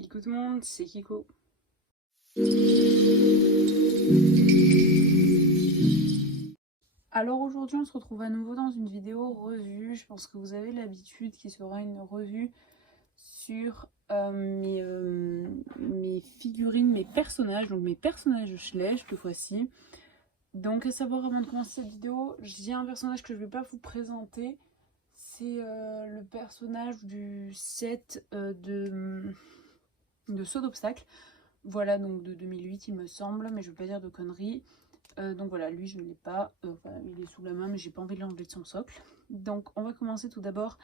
Coucou tout le monde, c'est Kiko. Alors aujourd'hui on se retrouve à nouveau dans une vidéo revue. Je pense que vous avez l'habitude qui sera une revue sur mes figurines, mes personnages, donc mes personnages Schleich cette fois-ci. Donc à savoir, avant de commencer cette vidéo, j'ai un personnage que je ne vais pas vous présenter. C'est le personnage du set de saut d'obstacle. Voilà, donc de 2008 il me semble, mais je ne veux pas dire de conneries. Donc voilà, lui je ne l'ai pas, enfin, il est sous la main mais j'ai pas envie de l'enlever de son socle. Donc on va commencer tout d'abord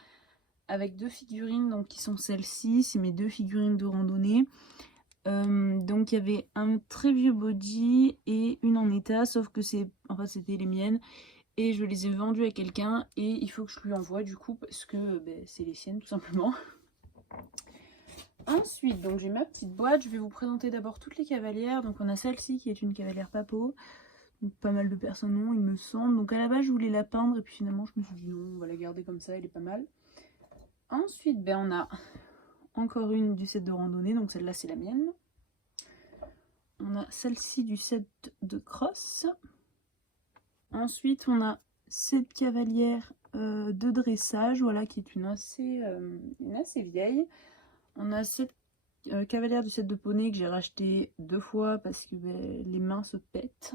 avec deux figurines donc, qui sont celles-ci, c'est mes deux figurines de randonnée. Donc il y avait un très vieux body et une en état, sauf que c'était les miennes et je les ai vendues à quelqu'un et il faut que je lui envoie du coup parce que c'est les siennes tout simplement. Ensuite, donc j'ai ma petite boîte, je vais vous présenter d'abord toutes les cavalières. Donc on a celle-ci qui est une cavalière Papo. Donc, pas mal de personnes non, il me semble. Donc à la base je voulais la peindre et puis finalement je me suis dit non, on va la garder comme ça, elle est pas mal. Ensuite on a encore une du set de randonnée, donc celle-là c'est la mienne. On a celle-ci du set de cross. Ensuite on a cette cavalière de dressage, voilà, qui est une assez vieille. On a cette cavalière du set de poney que j'ai racheté 2 fois parce que les mains se pètent.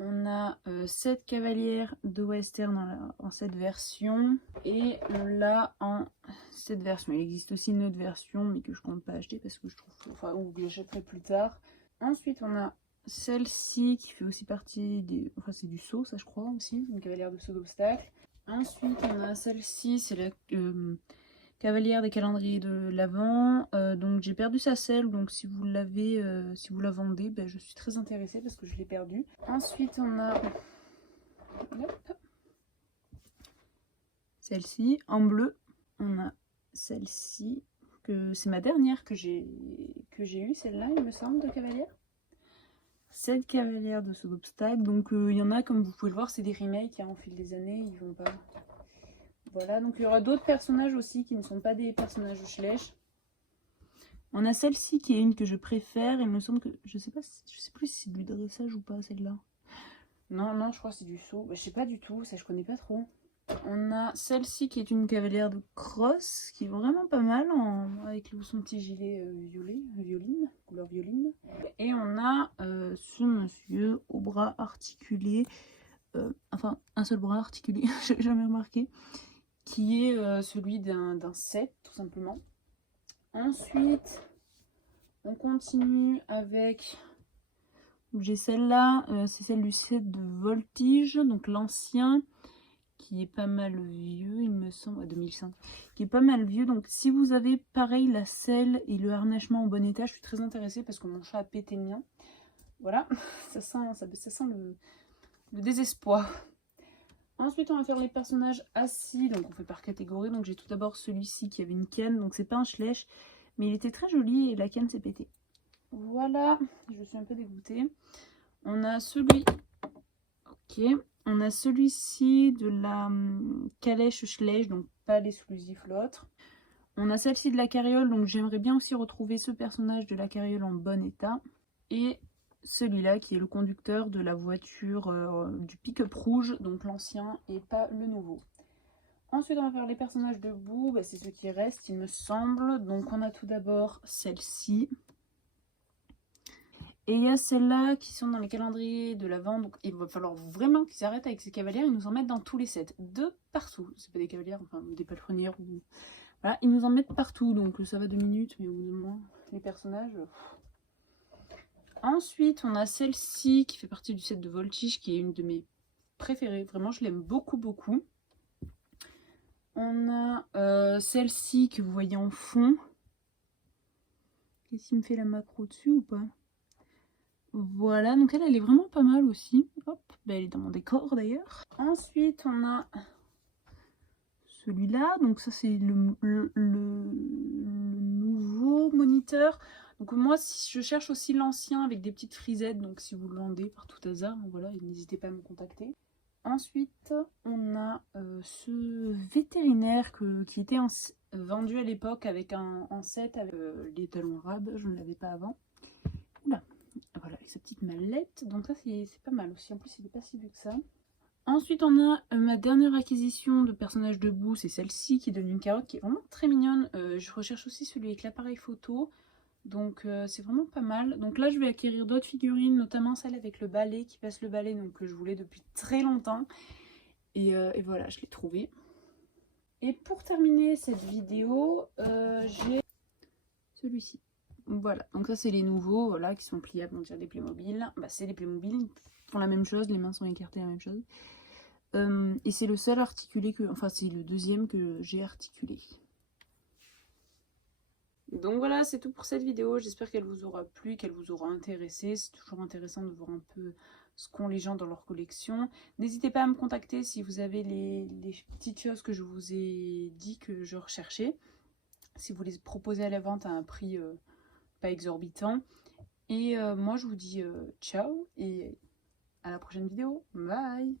On a cette cavalière de western en cette version et on l'a en cette version. Il existe aussi une autre version mais que je compte pas acheter parce que je trouve, ou que j'achèterai plus tard. Ensuite on a celle-ci qui fait aussi partie des, c'est du saut ça je crois aussi, une cavalière de saut d'obstacle. Ensuite on a celle-ci, c'est la cavalière des calendriers de l'Avent. Donc j'ai perdu sa selle, donc si vous l'avez, si vous la vendez, je suis très intéressée parce que je l'ai perdue. Ensuite on a celle-ci en bleu. On a celle-ci que c'est ma dernière que j'ai eue, celle-là il me semble, de cavalière. Cette cavalière de saut d'obstacle. Donc il y en a, comme vous pouvez le voir, c'est des remakes au fil des années, ils vont pas. Voilà, donc il y aura d'autres personnages aussi qui ne sont pas des personnages de Schleich. On a celle-ci qui est une que je préfère. Il me semble que je sais plus si c'est du dressage ou pas celle-là. Non, je crois que c'est du saut. Je sais pas du tout, ça je connais pas trop. On a celle-ci qui est une cavalière de cross qui est vraiment pas mal avec son petit gilet couleur violine. Et on a ce monsieur au bras articulé, enfin un seul bras articulé, j'ai jamais remarqué, qui est celui d'un set tout simplement. Ensuite, on continue avec, j'ai celle-là, c'est celle du set de Voltige, donc l'ancien, qui est pas mal vieux, il me semble, 2005, qui est pas mal vieux. Donc si vous avez pareil la selle et le harnachement en bon état, je suis très intéressée parce que mon chat a pété le mien. Voilà, ça sent le désespoir. Ensuite on va faire les personnages assis, donc on fait par catégorie. Donc j'ai tout d'abord celui-ci qui avait une canne, donc c'est pas un Schleich, mais il était très joli et la canne s'est pétée. Voilà, je suis un peu dégoûtée. On a celui... Ok, on a celui-ci de la calèche Schleich, donc pas l'exclusif l'autre. On a celle-ci de la carriole, donc j'aimerais bien aussi retrouver ce personnage de la carriole en bon état. Et celui-là qui est le conducteur de la voiture du pick-up rouge, donc l'ancien et pas le nouveau. Ensuite on va faire les personnages debout, c'est ceux qui restent il me semble. Donc on a tout d'abord celle-ci. Et il y a celles-là qui sont dans les calendriers de l'Avent. Donc il va falloir vraiment qu'ils arrêtent avec ces cavalières. Ils nous en mettent dans tous les sets. De partout. C'est pas des cavalières, enfin des palefrenières. Ou... Voilà, ils nous en mettent partout. Donc ça va 2 minutes. Mais au bout d'un moment, les personnages... Ensuite, on a celle-ci qui fait partie du set de Voltige. Qui est une de mes préférées. Vraiment, je l'aime beaucoup, beaucoup. On a celle-ci que vous voyez en fond. Qu'est-ce qui me fait la macro dessus ou pas? Voilà, donc elle est vraiment pas mal aussi. Hop, elle est dans mon décor d'ailleurs. Ensuite, on a celui-là. Donc ça, c'est le nouveau moniteur. Donc moi, si je cherche aussi l'ancien avec des petites frisettes. Donc si vous le vendez par tout hasard, voilà, n'hésitez pas à me contacter. Ensuite, on a ce vétérinaire qui était vendu à l'époque avec un set avec les talons arabes, je ne l'avais pas avant. Oula, voilà, avec sa petite mallette, donc ça c'est pas mal aussi, en plus il n'est pas si vieux que ça. Ensuite on a ma dernière acquisition de personnage debout, c'est celle-ci qui donne une carotte qui est vraiment très mignonne. Je recherche aussi celui avec l'appareil photo, donc c'est vraiment pas mal. Donc là je vais acquérir d'autres figurines, notamment celle avec le balai qui passe le balai, donc que je voulais depuis très longtemps. Et voilà, je l'ai trouvé. Et pour terminer cette vidéo, j'ai celui-ci. Voilà, donc ça c'est les nouveaux, voilà, qui sont pliables, on dirait des Playmobil. Bah, c'est des Playmobil, ils font la même chose, les mains sont écartées, la même chose. Et c'est le seul articulé que, enfin c'est le deuxième que j'ai articulé. Donc voilà, c'est tout pour cette vidéo. J'espère qu'elle vous aura plu, qu'elle vous aura intéressé. C'est toujours intéressant de voir un peu ce qu'ont les gens dans leur collection. N'hésitez pas à me contacter si vous avez les petites choses que je vous ai dit que je recherchais. Si vous les proposez à la vente à un prix pas exorbitant. Et moi je vous dis ciao et à la prochaine vidéo. Bye!